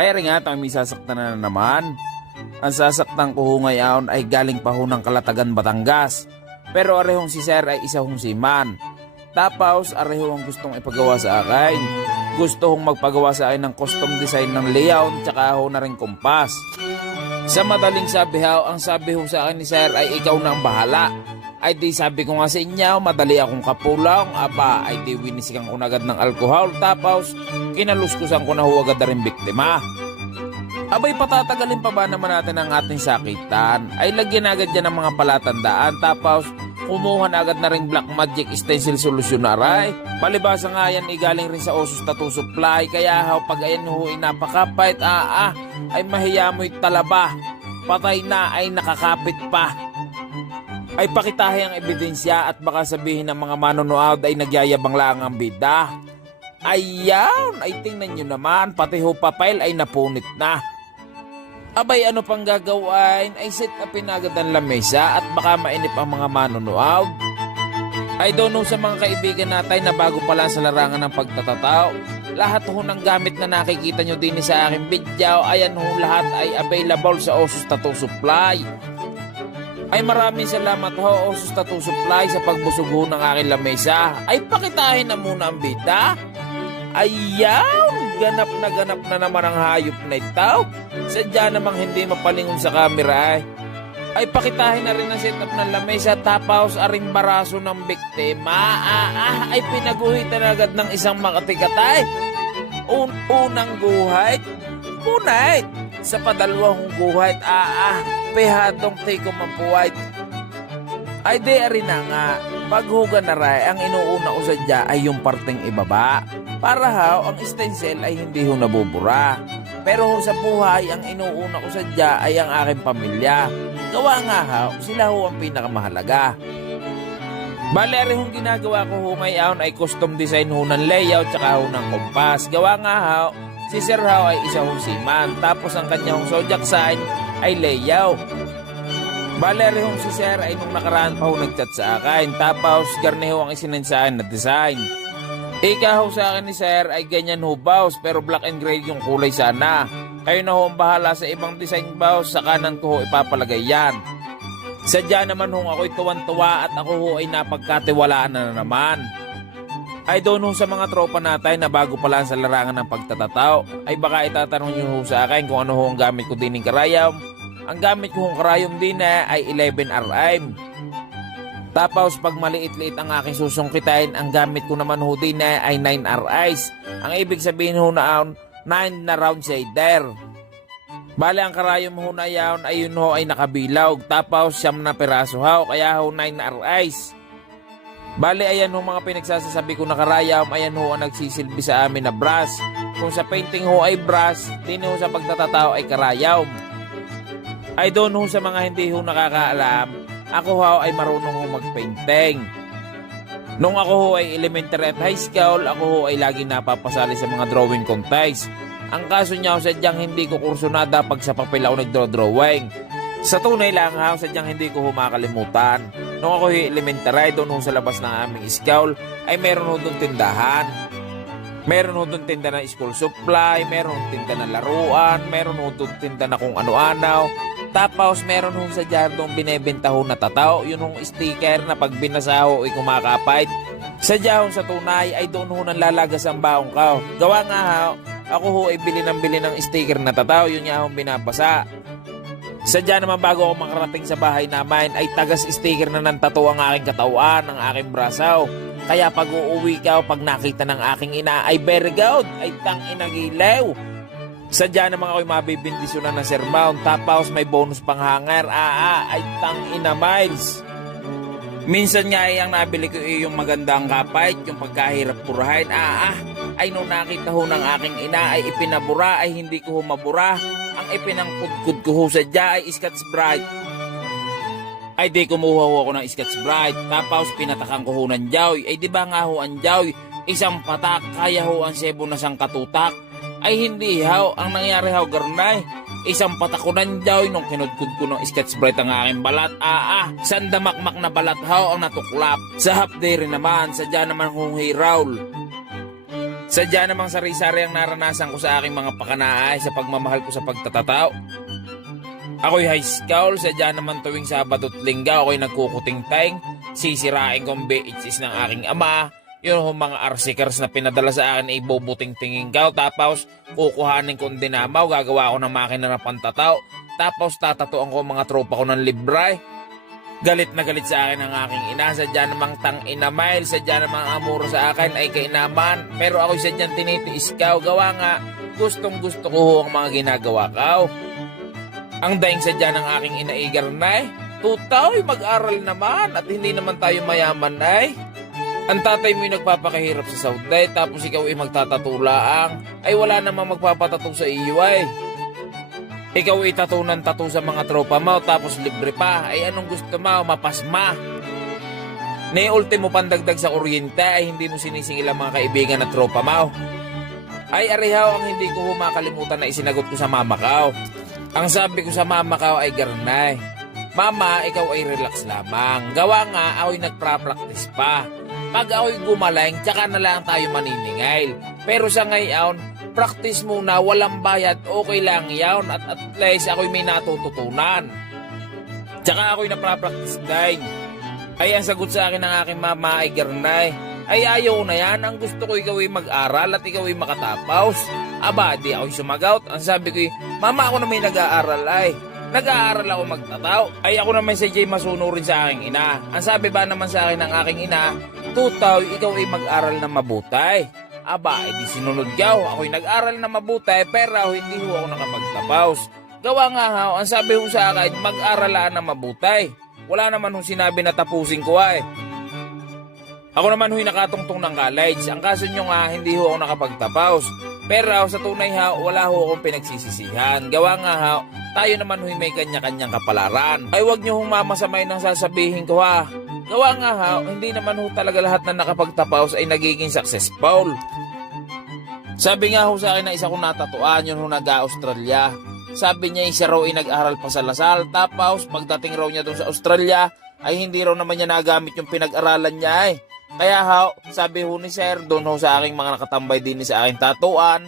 Ay rin nga, may sasaktan na naman. Ang sasaktan ko ho ngayon ay galing pa ho ng Kalatagan, Batangas. Pero arehong si Sir ay isa hong seaman. Tapos areho ang gustong ipagawa sa akin. Gusto hong magpagawa sa akin ng custom design ng layout tsaka ho na rin kompas. Sa madaling sabi ho, ang sabi ho sa akin ni Sir ay ikaw na ang bahala. Ay di sabi ko nga sa inyo, madali akong kapulong. Aba, ay di winisikan ko na agad ng alcohol. Tapos kinaluskusan ko na ho agad na rin biktima. Abay, patatagalin pa ba naman natin ang ating sakitan? Ay lagyan agad yan ng mga palatandaan. Tapos kumuha na agad na ring Black Magic Stencil Solution na aray. Palibasa nga yan igaling rin sa Osus Tattoo Supply. Kaya ho, pag ayan ho napakapait, ay mahiya mo'y talaba. Patay na ay nakakapit pa. Ay pakitahe ang ebidensya at baka sabihin ng mga manonood ay nagyayabang lang ang bida. Ayan, ay tingnan nyo naman, pati ho papel ay napunit na. Abay, ano pang gagawin? Ay set upin agad ang lamesa at baka mainip ang mga manonood. Ay doon sa mga kaibigan natin na bago pa lang sa larangan ng pagtatataw, lahat ho ng gamit na nakikita nyo din sa aking video, ayan ho lahat ay available sa Osus Tattoo Supply. Ay maraming salamat ho Osus Tattoo Supply sa pagbusog ho ng aking lamesa. Ay pakitahin na muna ang bida. Ayan, ganap na naman ang hayop na ito. Sadya namang hindi mapalingon sa camera ay pakitahin na rin ang setup ng lamesa tapos aring baraso ng biktima. Ay pinaguhitan agad ng isang makatikatay. Unang guhit, punay. Sa padalawang guhit, pehadong tiko mampuwait. Ay di rin na nga, paghuga na rin, ang inuuna ko sadya ay yung parteng ibaba. Para ho, ang stencil ay hindi ho nabubura. Pero ho sa buhay, ang inuuna ko sadya ay ang aking pamilya. Gawa nga ho, sila ho ang pinakamahalaga. Bale, hong ginagawa ko ho ngayon ay custom design ho ng layout tsaka ho ng kompas. Gawa nga ho, si Sir ho ay isa hong seaman. Tapos ang kanyang zodiac sign ay layout. Bale, hong si Sir ay nung nakaraan pa ho nagchat sa akin. Tapos garne ho ang isinensahan na design. Ika ho sa akin ni Sir ay ganyan ho boss, pero black and gray yung kulay sana. Kayo na ho ang bahala sa ibang design boss, sa kanan ko ho ipapalagay yan. Sadya naman ho ako'y tuwan-tuwa at ako ho ay napagkatiwalaan na naman. Ay doon ho sa mga tropa natin na bago pa lang sa larangan ng pagtatataw, ay baka itatanong nyo ho sa akin kung ano ho ang gamit ko din ng karayom. Ang gamit ko hong karayom din ay 11 RM. Tapos pag maliit-liit ang aking susungkitain, ang gamit ko naman ho din ay 9 RIs. Ang ibig sabihin ho na 9 na round shader. Bale ang karayom ho na yan, ayun ho ay nakabilog. Tapos 9 na peraso ho, kaya ho 9 na RIs. Bale ayan ho mga pinagsasasabi ko na karayom, ayan ho ang nagsisilbi sa amin na brass. Kung sa painting ho ay brass, din ho sa pagtatatao ay karayom. Ay doon ho sa mga hindi ho nakakaalam, ako ho ay marunong ho mag-painting. Nung ako ho ay elementary at high school, ako ho ay lagi napapasali sa mga drawing contest. Ang kaso niya ho sadyang hindi ko kursunada pag sa papel ako nagdraw-drawing. Sa tunay lang ha, sadyang hindi ko ho makalimutan. Nung ako ay elementary, doon ho sa labas ng aming school, ay meron ho doon tindahan. Meron ho doon tinda ng school supply, meron ho tinda ng laruan, meron ho doon tinda na kung ano-ano. Tapos meron hong sa jardong binebenta ho na tataw, yun hong sticker na pag binasa ho ay kumakapait. Sadya hong sa tunay ay doon ho nang lalagas ang baong kao. Gawa nga ho, ako ho ay bili ng sticker na tataw, yun nga hong binabasa. Sadya naman bago ako makarating sa bahay namin ay tagas sticker na ng tattoo ang aking katawan, ang aking brasaw. Kaya pag uuwi ka pag nakita ng aking ina ay very good, ay tang inagilaw. Sadya naman ako'y mabibindisyonan ng Sir Mount. Tapos may bonus pang hanger. Ay tang ina miles. Minsan nga ay ang nabili ko yung magandang kapait, yung pagkahirap purahin. Ay nung nakita ho ng aking ina ay ipinabura, ay hindi ko ho mabura. Ang ipinangkudkud ko ho sadya ay Scotch Brite. Ay di kumuha ho ako ng Scotch Brite. Tapos pinatakan ko ho ng Joy. Ay di ba nga ho ang Joy, isang patak, kaya ho ang sebo na sang katutak. Ay hindi haw, ang nangyari haw garnay, isang patakunan daw nung kinudkud ko ng Scotch Brite ang aking balat. Sandamakmak na balat haw ang natuklap. Sa half day rin naman, sadya naman hong hirawl. Sadya namang sari-sari ang naranasan ko sa aking mga pakanaay sa pagmamahal ko sa pagtatatao. Ako'y high school, sadya naman tuwing Sabado at Linggo ako'y nagkukuting-ting, sisirain kong BHS ng aking ama, yun ho mga arsikers na pinadala sa akin ay bubuting-tingin ko, tapos kukuhanin kong dinamaw, gagawa ko ng makina na pantataw, tapos tatatuan ko mga tropa ko ng libre. Galit na galit sa akin ang aking ina, sadya namang tang-ina Mile, sadya namang amuro sa akin ay kainaman, pero ako'y sadyang tinitiis kaw, gawa nga gustong gusto ko ho ang mga ginagawa kaw. Ang daing sadya ng aking inaigar na tutaw mag-aral naman at hindi naman tayo mayaman ay. Ang tatay mo yung nagpapakahirap sa Sauday tapos ikaw ay magtatatulaang, ay wala namang magpapatato sa iyo ay. Ikaw ay tatu sa mga tropa mo tapos libre pa. Ay anong gusto mo? Mapasma. Ni ultimo pandagdag sa kuryente ay hindi mo sinisingil ang mga kaibigan at tropa mo. Ay arihaw ang hindi ko humakalimutan na isinagot ko sa mama ko. Ang sabi ko sa mama ko ay garnay. Mama, ikaw ay relax lamang. Gawa nga ako'y nagpra-practice pa. Pag ako'y gumaling, tsaka na lang tayo maniningil. Pero sa ngayon, practice muna, walang bayad, okay lang yawn at least ako'y may natututunan. Tsaka ako'y naprapractice din. Ay ang sagot sa akin ng aking mama ay garnay. Ay ayaw na yan, ang gusto ko ikaw ay mag-aral at ikaw ay makatapos. Aba, di ako'y sumagot. Ang sabi ko, mama ako na may nag-aaral ay. Nag-aaral ako magtataw. Ay ako naman si Jay masunurin sa aking ina. Ang sabi ba naman sa akin ng aking ina, tutaw, ikaw ay mag-aral na mabutay. Aba, edi sinunod gaw. Ako'y nag-aral na mabuti, pero hindi ho ako nakapagtapaws. Gawa nga ha, ang sabi ho sa akin, mag-aralaan na mabuti. Wala naman ho sinabi na tapusin ko ay. Ako naman ho'y nakatungtong ng college. Ang kaso nyo nga, hindi ho ako nakapagtapaws. Pero sa tunay ha, wala ho akong pinagsisisihan. Gawa nga ha, tayo naman ho'y may kanya-kanyang kapalaran. Ay wag nyo hong mamasamay ng sasabihin ko ha. Gawa nga ha, hindi naman ho talaga lahat na nakapagtapaws ay nagiging successful. Sabi nga ho sa akin na isa kong natatuan, yun ho nag-Australia. Sabi niya isa raw ay nag-aral pa sa Lasal, tapos pagdating raw niya doon sa Australia, ay hindi raw naman niya nagamit yung pinag-aralan niya ay. Kaya ha, sabi ho ni Sir, doon ho sa aking mga nakatambay din sa aking tatuan,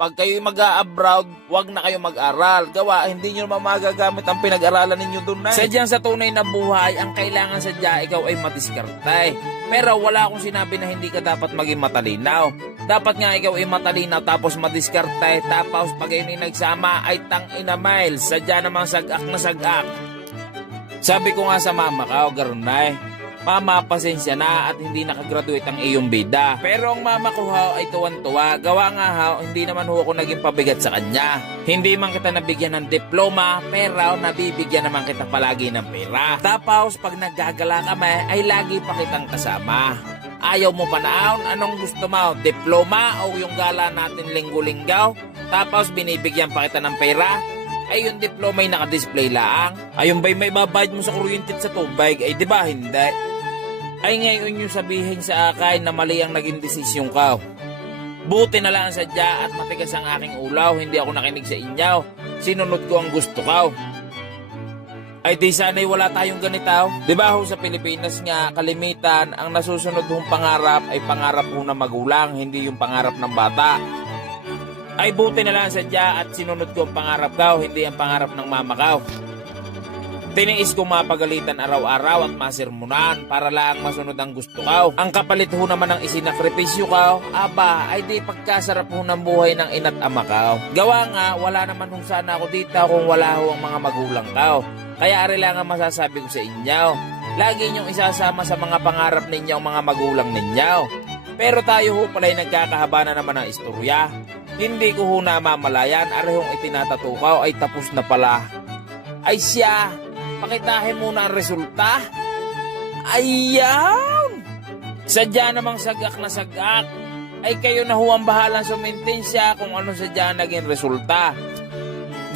pag kayo'y mag-a-abroad, wag na kayo mag-aral. Gawa, hindi nyo naman magagamit ang pinag-aralan ninyo doon na. Sadyang sa tunay na buhay, ang kailangan sadya ikaw ay madiskarte. Pero wala akong sinabi na hindi ka dapat maging matalinaw. Dapat nga ikaw ay matalinaw tapos madiskarte. Tapos pag yun ay nagsama ay tang-ina Miles. Sadya namang sagak na sagak. Sabi ko nga sa mama ka, garunay. Mama, pasensya na at hindi nakagraduate ang iyong bida. Pero ang mama ko ha ay tuwan-tuwa. Gawa nga ha, hindi naman ho ako naging pabigat sa kanya. Hindi man kita nabigyan ng diploma, pero nabibigyan naman kita palagi ng pera. Tapos pag naggagala kami, ay lagi pa kitang kasama. Ayaw mo pa naon, anong gusto mo? Diploma o yung gala natin linggo-linggaw? Tapos binibigyan pa kita ng pera? Ay yung diploma ay nakadisplay lang. Ayun ba'y may babayad mo sa kuryente at sa tubig? Ay di ba hindi? Ay ngayon yung sabihin sa akin na mali ang naging desisyon ko. Buti na lang sadya at matigas ang aking ulaw, hindi ako nakinig sa inyo. Sinunod ko ang gusto ko. Ay di sana'y wala tayong ganitaw. Diba ho sa Pilipinas nga, kalimitan, ang nasusunod hong pangarap ay pangarap ho ng magulang, hindi yung pangarap ng bata. Ay buti na lang sadya at sinunod ko ang pangarap ko, hindi ang pangarap ng mama ko. Tiniis ko mapagalitan araw-araw at masirmunan para lang masunod ang gusto ko. Ang kapalit ho naman ng isinakripisyo ko, aba, ay di pagkasarap ho ng buhay ng ina't ama ko. Gawa nga, wala naman ho sana ako dito kung wala ho ang mga magulang ko. Kaya ari lang ang masasabi ko sa inyo. Lagi niyong isasama sa mga pangarap ninyo ang mga magulang ninyo. Pero tayo ho pala'y nagkakahaba na naman ng istorya. Hindi ko ho namamalayan, arehong itinatatukaw ay tapos na pala. Ay siya, pakitahin muna ang resulta. Ayan! Sadya namang sagak na sagak. Ay kayo na ho ang bahalang sumintensya kung ano sadya naging resulta.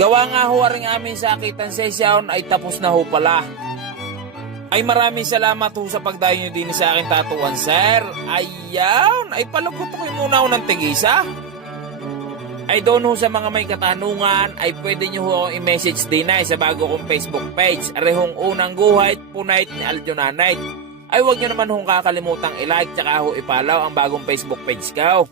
Gawa nga ho ring aming sakitan session ay tapos na ho pala. Ay maraming salamat ho sa pagdayo nyo din sa akin tatuan, sir. Ayan! Ay palagot ko muna ako ng tigisa. Ay doon ho sa mga may katanungan, ay pwede nyo ho i-message din ay sa bago kong Facebook page. Arehong unang guhit, punayt ni Aljonanite. Ay huwag nyo naman hong kakalimutang i-like tsaka ho i-follow ang bagong Facebook page ko.